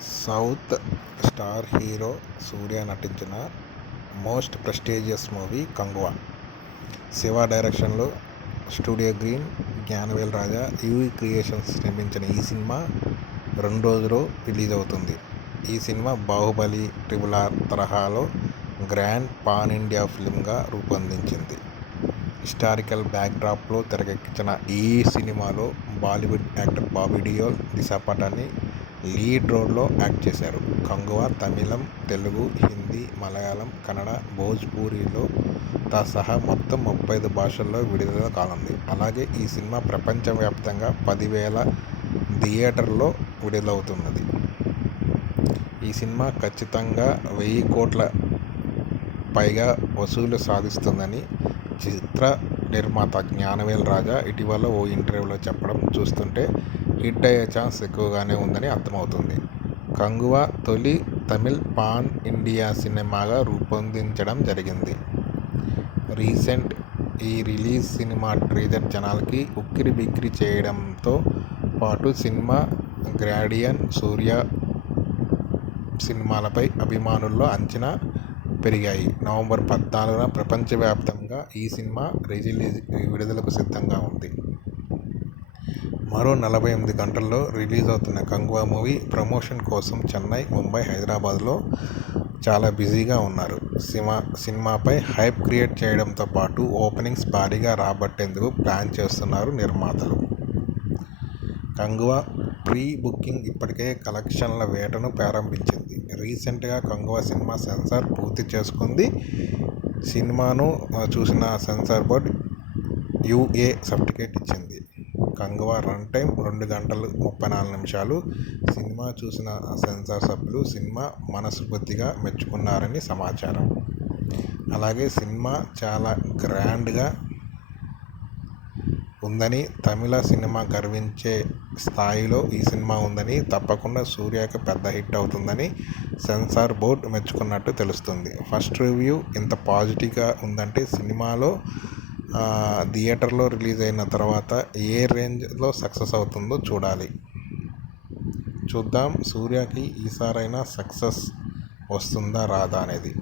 South star hero Suriya నటించిన most prestigious movie Kanguva. Siva డైరెక్షన్లో studio green Gnanavel Raja UV creations నిర్మించిన ఈ cinema రెండు రోజులు రిలీజ్ అవుతుంది ఈ సినిమా బాహుబలి ట్రిపుల్ ఆర్ తరహాలో గ్రాండ్ పాన్ ఇండియా ఫిల్మ్గా రూపొందించింది. హిస్టారికల్ బ్యాక్డ్రాప్లో తెరకెక్కించిన ఈ సినిమాలో Bollywood actor Bobby Deol Disha lead రోల్లో యాక్ట్ చేశారు. కంగువా తమిళం తెలుగు హిందీ మలయాళం కన్నడ భోజ్పూరిలో తా సహా మొత్తం ముప్పై ఐదు భాషల్లో విడుదల కానుంది. అలాగే ఈ సినిమా ప్రపంచవ్యాప్తంగా పదివేల థియేటర్లో విడుదలవుతున్నది. ఈ సినిమా ఖచ్చితంగా వెయ్యి కోట్ల పైగా వసూలు సాధిస్తుందని చిత్ర నిర్మాత జ్ఞానవేల్ రాజా ఇటీవల ఓ ఇంటర్వ్యూలో చెప్పడం చూస్తుంటే హిట్ అయ్యే ఛాన్స్ ఎక్కువగానే ఉందని అర్థమవుతుంది. కంగువా తొలి తమిళ్ పాన్ ఇండియా సినిమాగా రూపొందించడం జరిగింది. రీసెంట్ ఈ రిలీజ్ సినిమా ట్రీజర్ జనాలకి ఉక్కిరి బిక్కిరి చేయడంతో పాటు సినిమా గ్రాడియన్ సూర్య సినిమాలపై అభిమానుల్లో అంచనా పెరిగాయి. నవంబర్ పద్నాలుగున ప్రపంచవ్యాప్తంగా ఈ సినిమా రిలీజ్ విడుదలకు సిద్ధంగా ఉంది. మరో నలభై ఎనిమిది గంటల్లో రిలీజ్ అవుతున్న కంగువా మూవీ ప్రమోషన్ కోసం చెన్నై ముంబై హైదరాబాద్లో చాలా బిజీగా ఉన్నారు. సినిమా సినిమాపై హైప్ క్రియేట్ చేయడంతో పాటు ఓపెనింగ్స్ భారీగా రాబట్టేందుకు ప్లాన్ చేస్తున్నారు నిర్మాతలు. కంగువా ప్రీ బుకింగ్ ఇప్పటికే కలెక్షన్ల వేటను ప్రారంభించింది. రీసెంట్గా కంగువా సినిమా సెన్సార్ పూర్తి చేసుకుంది. సినిమాను చూసిన సెన్సార్ బోర్డ్ యూఏ సర్టిఫికేట్ ఇచ్చింది. కంగువా రన్ టైం రెండు గంటలు ముప్పై నాలుగు నిమిషాలు. సినిమా చూసిన సెన్సార్ సభ్యులు సినిమా మనస్ఫూర్తిగా మెచ్చుకున్నారని సమాచారం. అలాగే సినిమా చాలా గ్రాండ్గా ఉందని తమిళ సినిమా గర్వించే స్థాయిలో ఈ సినిమా ఉందని తప్పకుండా సూర్యకి పెద్ద హిట్ అవుతుందని సెన్సార్ బోర్డ్ మెచ్చుకున్నట్టు తెలుస్తుంది. ఫస్ట్ రివ్యూ ఇంత పాజిటివ్గా ఉందంటే సినిమాలో థియేటర్లో రిలీజ్ అయిన తర్వాత ఏ రేంజ్లో సక్సెస్ అవుతుందో చూడాలి. చూద్దాం సూర్యకి ఈసారైనా సక్సెస్ వస్తుందా రాదా అనేది.